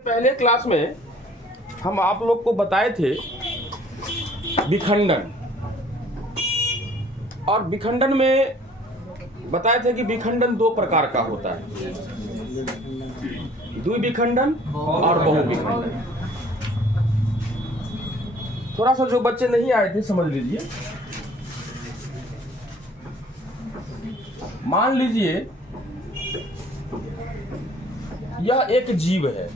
पहले क्लास में हम आप लोग को बताए थे विखंडन, और विखंडन में बताए थे कि विखंडन दो प्रकार का होता है, द्विविखंडन और बहुविखंडन। थोड़ा सा जो बच्चे नहीं आए थे समझ लीजिए। मान लीजिए यह एक जीव है,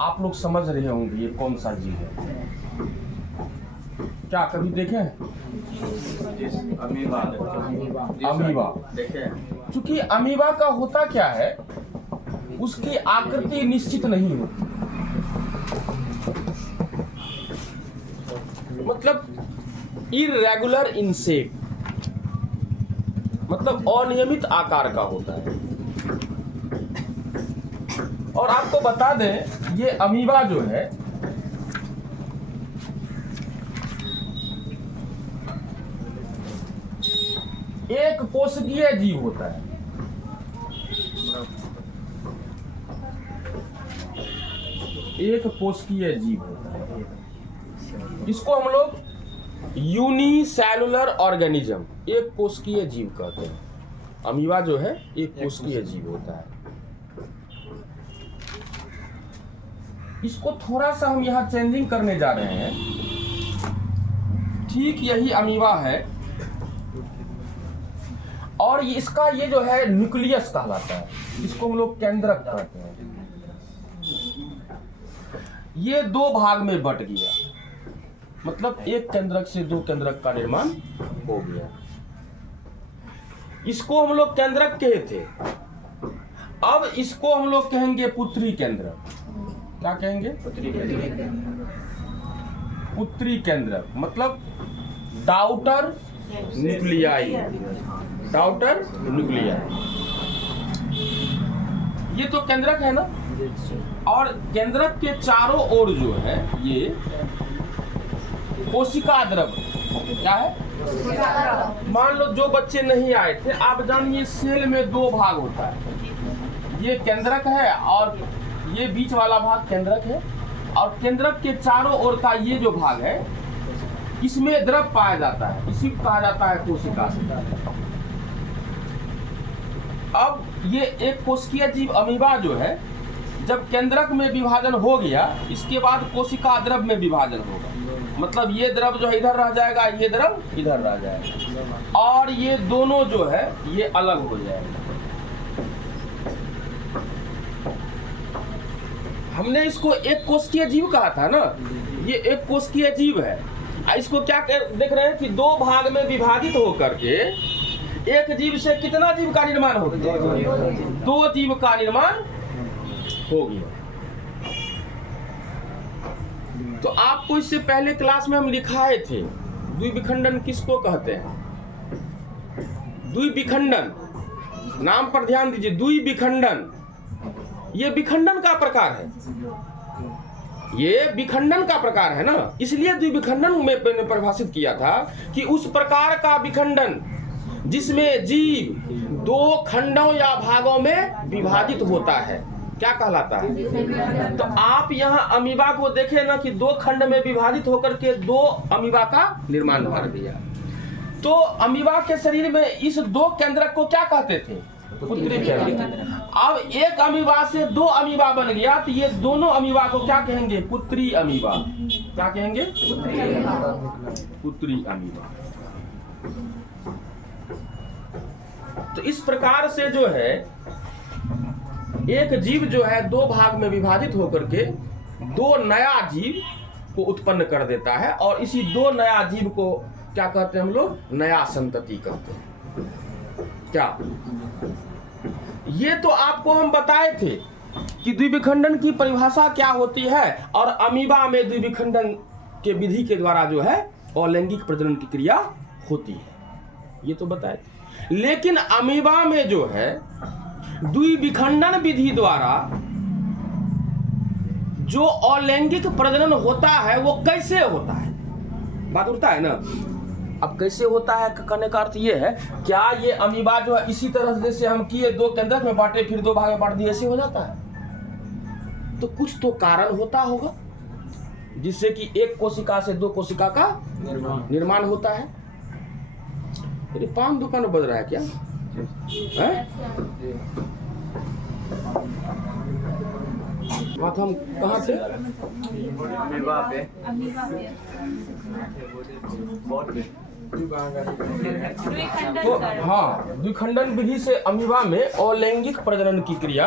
आप लोग समझ रहे होंगे ये कौन सा जीव है। क्या कभी देखें? अमीबा। अमीबा देखें। चूंकि अमीबा का होता क्या है, उसकी आकृति निश्चित नहीं होती, मतलब इर्रेगुलर इंसेक्ट, मतलब अनियमित आकार का होता है। और आपको बता दें ये अमीबा जो है एक कोशिकीय जीव होता है। एक कोशिकीय जीव होता है, इसको हम लोग यूनिसेलुलर ऑर्गेनिज्म, एक कोशिकीय जीव कहते हैं। अमीबा जो है एक कोशिकीय जीव होता है। इसको थोड़ा सा हम यहाँ चेंजिंग करने जा रहे हैं। ठीक यही अमीबा है, और इसका ये जो है न्यूक्लियस कहलाता है, इसको हम लोग केंद्रक कहते हैं। ये दो भाग में बट गया, मतलब एक केंद्रक से दो केंद्रक का निर्माण हो गया। इसको हम लोग केंद्रक कहे थे, अब इसको हम लोग कहेंगे पुत्री केंद्रक। क्या कहेंगे? पुत्री केंद्रक, मतलब डाउटर न्यूक्लियाई। डाउटर न्यूक्लियाई ये तो केंद्रक है ना। और केंद्रक के चारों ओर जो है ये कोशिका द्रव। क्या है? मान लो जो बच्चे नहीं आए थे, आप जानिए सेल में दो भाग होता है, ये केंद्रक है और ये बीच वाला भाग केंद्रक है, और केंद्रक के चारों ओर का ये जो भाग है इसमें द्रव पाया जाता है, इसी को कहा जाता है कोशिका। अब ये एक कोशिकीय जीव अमीबा जो है, जब केंद्रक में विभाजन हो गया, इसके बाद कोशिका द्रव में विभाजन होगा, मतलब ये द्रव जो है इधर रह जाएगा, ये द्रव इधर रह जाएगा, और ये दोनों जो है ये अलग हो जाएगा। हमने इसको एक कोशिकीय जीव कहा था ना, ये एक कोशिकीय जीव है। इसको क्या देख रहे हैं कि दो भाग में विभाजित होकर के एक जीव से कितना जीव का निर्माण हो गया? दो जीव का निर्माण हो गया। तो आपको इससे पहले क्लास में हम लिखाए थे द्विविखंडन किसको कहते हैं। द्विविखंडन नाम पर ध्यान दीजिए। द्विविखंडन ये विखंडन का प्रकार है, ये विखंडन का प्रकार है ना, इसलिए द्विविखंडन में मैंने परिभाषित किया था कि उस प्रकार का विखंडन जिसमें जीव दो खंडों या भागों में विभाजित होता है, क्या कहलाता है। तो आप यहाँ अमीबा को देखें ना कि दो खंड में विभाजित होकर के दो अमीबा का निर्माण कर दिया। तो अमीबा के शरीर में इस दो केंद्रक को क्या कहते थे? पुत्री केंद्रक। अब एक अमीबा से दो अमीबा बन गया, तो ये दोनों अमीबा को क्या कहेंगे? पुत्री अमीबा। क्या कहेंगे? पुत्री अमीबा। तो इस प्रकार से जो है एक जीव जो है दो भाग में विभाजित होकर के दो नया जीव को उत्पन्न कर देता है, और इसी दो नया जीव को क्या कहते हैं हम लोग? नया संतति कहते हैं। क्या ये तो आपको हम बताए थे कि द्विविखंडन की परिभाषा क्या होती है, और अमीबा में द्विविखंडन के विधि के द्वारा जो है अलैंगिक प्रजनन की क्रिया होती है, ये तो बताए थे। लेकिन अमीबा में जो है द्विविखंडन विधि द्वारा जो अलैंगिक प्रजनन होता है वो कैसे होता है? बात उठता है ना। अब कैसे होता है कहने का अर्थ ये है, क्या ये अमीबा जो है इसी तरह से जैसे हम किए दो केंद्रक में बांटे फिर दो भाग में बांट दिए, ऐसे हो जाता है? तो कुछ तो कारण होता होगा जिससे कि एक कोशिका से दो कोशिका का निर्माण होता है। अरे पान दुकान बज रहा है क्या है? बात हम कहाँ थे? तो हाँ, द्विखंडन विधि से अमीबा में अलैंगिक प्रजनन की क्रिया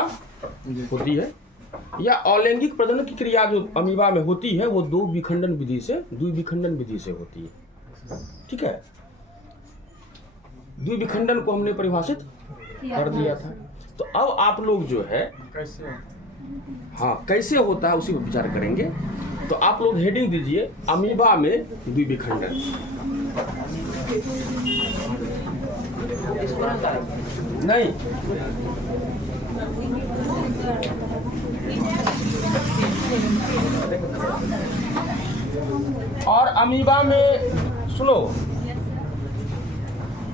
होती है, या अलैंगिक प्रजनन की क्रिया जो अमीबा में होती है वो द्विखंडन विधि से होती है। ठीक है, द्विखंडन को हमने परिभाषित कर दिया था। तो अब आप लोग जो है कैसे होता है उसी पर विचार करेंगे। तो आप लोग हेडिंग दीजिए अमीबा में द्विखंडन। नहीं, और अमीबा में सुनो,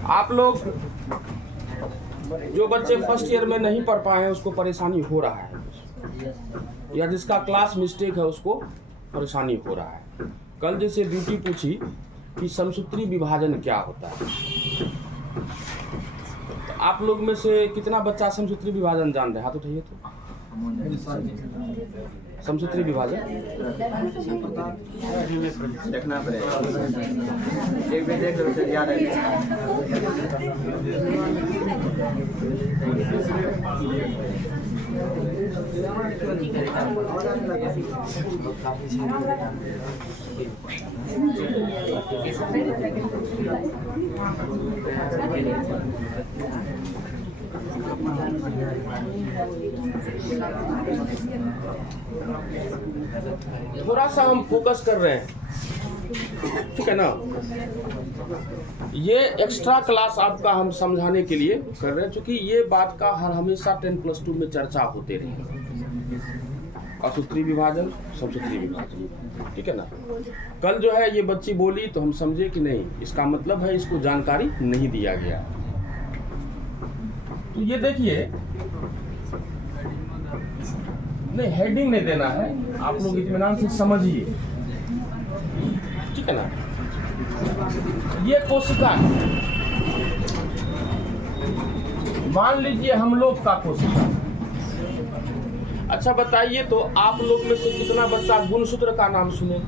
आप लोग जो बच्चे फर्स्ट ईयर में नहीं पढ़ पाए हैं उसको परेशानी हो रहा है, या जिसका क्लास मिस्टेक है उसको परेशानी हो रहा है। कल जैसे ड्यूटी पूछी कि समसूत्री विभाजन क्या होता है, तो आप लोग में से कितना बच्चा समसूत्री विभाजन जान रहे हैं? हाथ उठाइए। तो समसूत्री विभाजन देखना पड़ेगा, एक भी देख लो तो याद है। थोड़ा सा हम फोकस कर रहे हैं, ठीक है ना। ये एक्स्ट्रा क्लास आपका हम समझाने के लिए कर रहे हैं, क्योंकि ये बात का हर हमेशा 10+2 में चर्चा होते रही, असूत्री विभाजन, समसूत्री विभाजन, ठीक है ना। कल जो है ये बच्ची बोली तो हम समझे कि नहीं, इसका मतलब है इसको जानकारी नहीं दिया गया। तो ये देखिए, नहीं हेडिंग नहीं देना है, आप लोग इत्मीनान से समझिए, ठीक है ना। ये कोशिका है, मान लीजिए हम लोग का कोशिका। अच्छा बताइए, तो आप लोग में से कितना बच्चा गुणसूत्र का नाम सुने?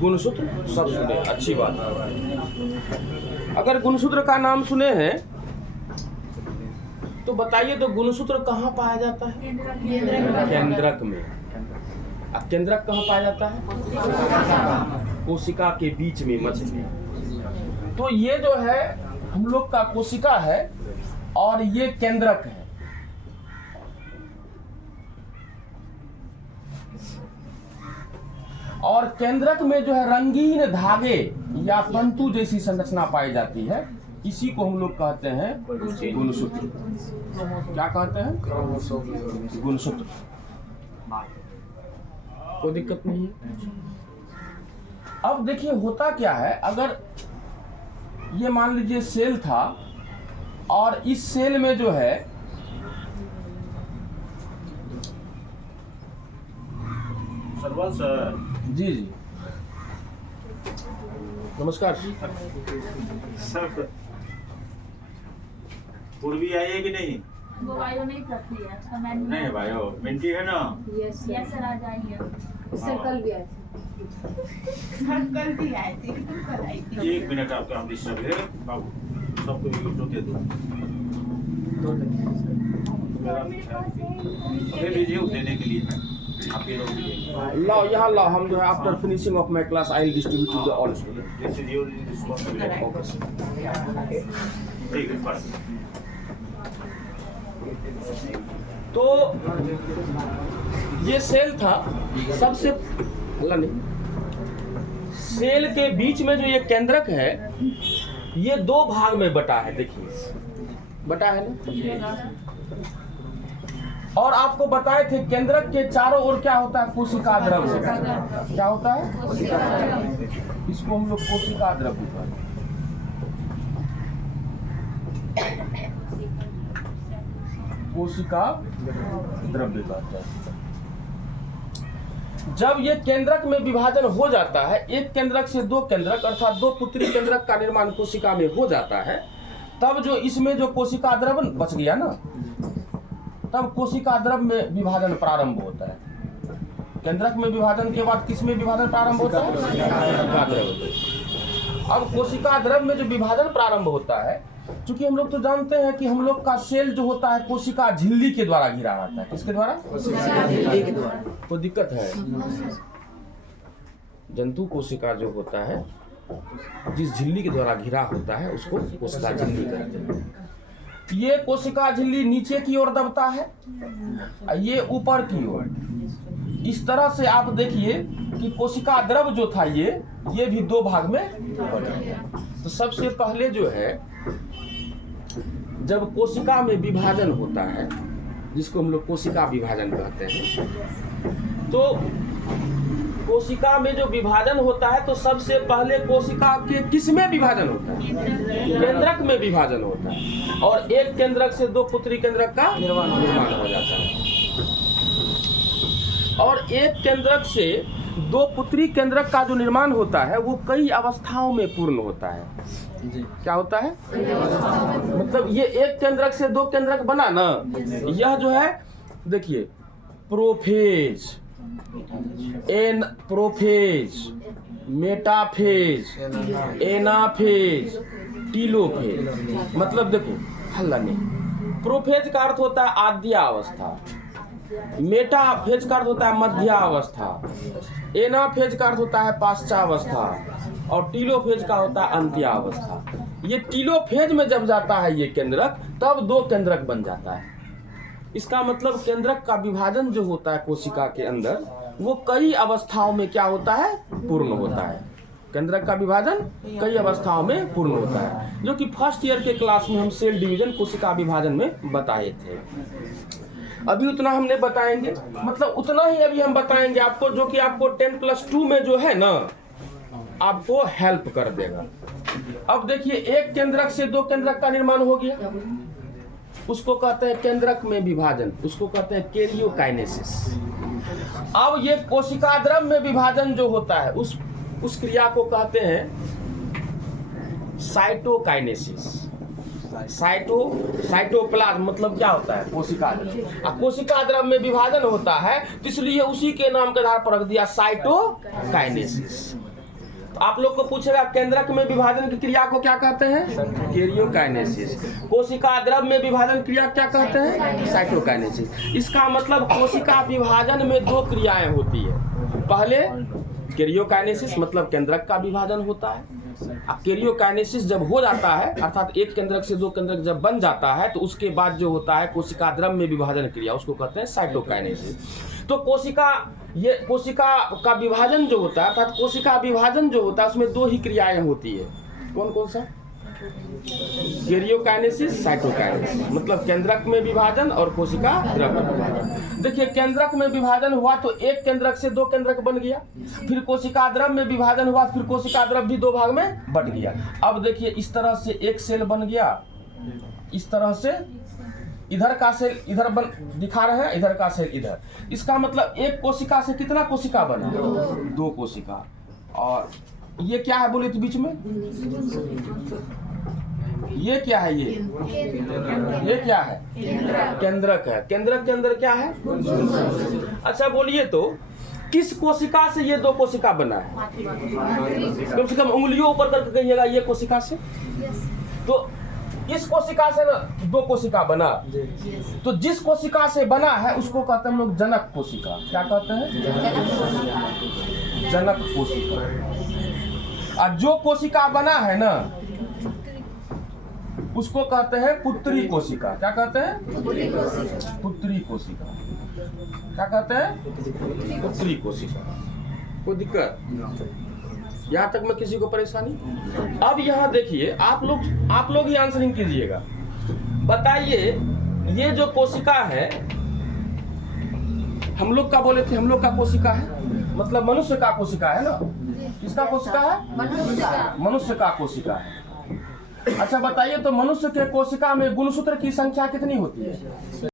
गुणसूत्र सब सुने, अच्छी बात है। अगर गुणसूत्र का नाम सुने हैं तो बताइए, तो गुणसूत्र कहाँ पाया जाता है? केंद्रक में। अब केंद्रक कहाँ पाया जाता है? कोशिका के बीच में, मध्य में। तो ये जो है हम लोग का कोशिका है और ये केंद्रक है। और केंद्रक में जो है रंगीन धागे या तंतु जैसी संरचना पाई जाती है, इसी को हम लोग कहते हैं गुणसूत्र। क्या कहते हैं? गुणसूत्र। कोई दिक्कत नहीं है। अब देखिए होता क्या है, अगर ये मान लीजिए सेल था और इस सेल में जो है जी जी नमस्कार सर, पूर्वी आई है कि नहीं? वो बायो नहीं करती है, नहीं बायो मिंटी है ना। यस सर, आ जाएंगे। सर कल भी आए थे। कल भी आए थे, कल आई थी। 1 मिनट आपका हम डिस्टर्ब है बाबू, सबको यूट्यूब दे दो। अभी लीजिए देने के लिए आप ये लोग लाओ, यहाँ लाओ। हम जो है after finishing of my class I will distribute to the all student. This is your responsibility. ठीक है बस। तो ये सेल था, सबसे अल्लाह नहीं, सेल के बीच में जो ये केंद्रक है ये 2 भाग में बटा है। देखिए बटा है ना। और आपको बताए थे केंद्रक के चारों ओर क्या होता है? कोशिका द्रव्य। क्या होता है? इसको हम लोग कोशिका द्रव्य कहते हैं। कोशिका द्रव्य कहते हैं। जब ये केंद्रक में विभाजन हो जाता है, एक केंद्रक से दो केंद्रक अर्थात दो पुत्री केंद्रक का निर्माण कोशिका में हो जाता है, तब जो इसमें जो कोशिका द्रव्य बच गया ना, तब कोशिका द्रव्य में विभाजन प्रारंभ होता है। केंद्रक में विभाजन के बाद किस में विभाजन प्रारंभ होता है? कोशिका द्रव्य। अब कोशिका द्रव्य में जो विभाजन प्रारंभ होता है, क्योंकि हम लोग तो जानते हैं कि हम लोग का सेल जो होता है कोशिका झिल्ली के द्वारा घिरा रहता है। किसके द्वारा? झिल्ली के द्वारा। कोई दिक्कत है? जंतु कोशिका जो होता है जिस झिल्ली के द्वारा घिरा होता है उसको कोशिका झिल्ली कहते हैं। ये कोशिका झिल्ली नीचे की ओर दबता है, ये ऊपर की ओर। इस तरह से आप देखिए कि कोशिका द्रव्य जो था ये भी दो भाग में तो सबसे पहले जो है जब कोशिका में विभाजन होता है, जिसको हम लोग कोशिका विभाजन कहते हैं, तो कोशिका में जो विभाजन होता है तो सबसे पहले कोशिका के किस में विभाजन होता है? केंद्रक में विभाजन होता है और एक केंद्रक से दो पुत्री केंद्रक का निर्माण हो जाता है। और एक केंद्रक से दो पुत्री केंद्रक का जो निर्माण होता है वो कई अवस्थाओं में पूर्ण होता है। क्या होता है? मतलब ये एक केंद्रक से दो केंद्रक बना ना, यह जो है देखिए prophase, prophase, metaphase, anaphase, telophase. मतलब देखो हल्ला नहीं। प्रोफेज का अर्थ होता है आद्यावस्था, मेटाफेज का अर्थ होता है मध्यावस्था, एनाफेज का अर्थ होता है पाश्चावस्था और टीलोफेज का होता है अंत्यावस्था। ये टीलोफेज में जब जाता है ये केंद्रक, तब दो केंद्रक बन जाता है। इसका मतलब केंद्रक का विभाजन जो होता है कोशिका के अंदर वो कई अवस्थाओं में क्या होता है? पूर्ण होता है। केंद्रक का विभाजन कई अवस्थाओं में पूर्ण होता है, जो कि फर्स्ट ईयर के क्लास में हम सेल डिवीजन कोशिका विभाजन में बताए थे। अभी उतना हमने बताएंगे, मतलब उतना ही अभी हम बताएंगे आपको, जो कि आपको 10+2 में जो है ना आपको हेल्प कर देगा। अब देखिए एक केंद्रक से दो केंद्रक का निर्माण हो गया, उसको कहते हैं केंद्रक में विभाजन, उसको कहते हैं कैरियोकाइनेसिस। अब ये कोशिका द्रव्य में विभाजन जो होता है उस क्रिया को कहते हैं साइटोकाइनेसिस। साइटोप्लाज्म मतलब क्या होता है? कोशिका द्रव्य। कोशिका द्रव्य में विभाजन होता है तो इसलिए उसी के नाम के आधार पर रख दिया साइटोकाइनेसिस। तो आप लोग को पूछेगा केंद्रक में विभाजन की क्रिया को क्या कहते हैं? कैरियोकाइनेसिस। कोशिका द्रव्य में विभाजन क्रिया क्या कहते हैं? साइटोकाइनेसिस। इसका मतलब कोशिका विभाजन में दो क्रियाएं होती है। पहले कैरियोकाइनेसिस मतलब केंद्रक का विभाजन होता है। कैरियोकाइनेसिस जब हो जाता है अर्थात एक केंद्रक से दो केंद्रक जब बन जाता है तो उसके बाद जो होता है कोशिका द्रव्य में विभाजन क्रिया, उसको कहते हैं साइटोकाइनेसिस। तो कोशिका का विभाजन जो होता है अर्थात कोशिका विभाजन जो होता है उसमें दो ही क्रियाएं होती है। कौन कौन सा? Karyokinesis, cytokinesis. मतलब केंद्रक में विभाजन और कोशिका द्रव्य में विभाजन। देखिए केंद्रक में विभाजन हुआ तो एक केंद्रक से दो केंद्रक बन गया, फिर कोशिका द्रव्य में विभाजन हुआ, फिर कोशिका द्रव्य भी दो भाग में बट गया। अब देखिए इस तरह से एक सेल बन गया, इस तरह से इधर का सेल इधर बन दिखा रहे हैं, इधर का सेल इधर। इसका मतलब एक कोशिका से कितना कोशिका बना? दो कोशिका। और ये क्या है बोले तो बीच में ये क्या है? ये क्या है? केंद्रक है। केंद्रक के अंदर क्या है? अच्छा बोलिए तो किस कोशिका से ये दो कोशिका बना है? कम से कम उंगलियों ऊपर करके कहिएगा ये कोशिका से। तो इस कोशिका से ना दो कोशिका बना, तो जिस कोशिका से बना है उसको कहते हैं हम लोग जनक कोशिका। क्या कहते हैं? जनक कोशिका। और जो कोशिका बना है ना उसको कहते हैं पुत्री कोशिका। क्या कहते हैं? पुत्री कोशिका। क्या कहते हैं? पुत्री कोशिका। कोई दिक्कत? यहाँ तक में किसी को परेशानी? अब यहाँ देखिए आप लोग ही आंसरिंग कीजिएगा। बताइए ये जो कोशिका है हम लोग का बोले थे, हम लोग का कोशिका है मतलब मनुष्य का कोशिका है ना। किसका कोशिका है? मनुष्य का कोशिका है। अच्छा बताइए तो मनुष्य के कोशिका में गुणसूत्र की संख्या कितनी होती है?